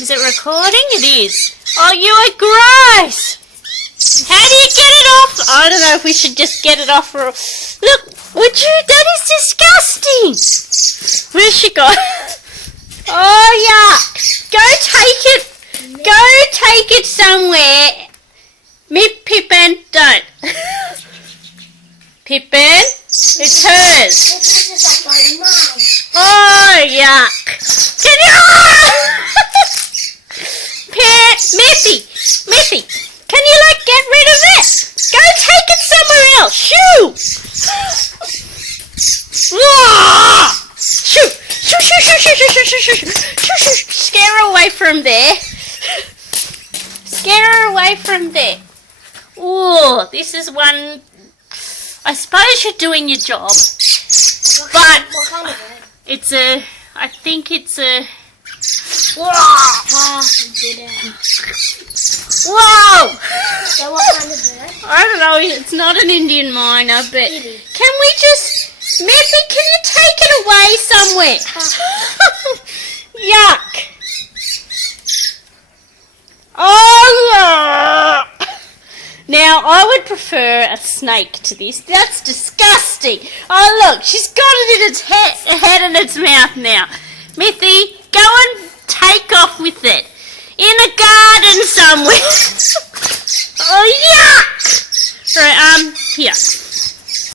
Is it recording? It is. Oh, you are gross. How do you get it off? I don't know if we should just get it off. Look, would you? That is disgusting. Where's she gone? Oh, yuck. Go take it. Go take it somewhere. Pippin, don't. Pippin, it's hers. This is like mine. Oh, yuck. Can you... Mithy, can you, like, get rid of it? Go take it somewhere else. Shoo! Shoo! Shoo, shoo, shoo, shoo, shoo, shoo, shoo, shoo, shoo. Scare her away from there. Scare her away from there. Oh, this is one... I suppose you're doing your job. What kind of bird? It's a... I think it's a... Whoa! Whoa! So what kind of bird? I don't know, it's not an Indian miner, but... Can we just... Mithrill, can you take it away somewhere? Yuck! Oh, yuck! Now, I would prefer a snake to this. That's disgusting. Oh, look, she's got it in its head and its mouth now. Mithrill, go and take off with it. In a garden somewhere. Oh, yuck! Right, here.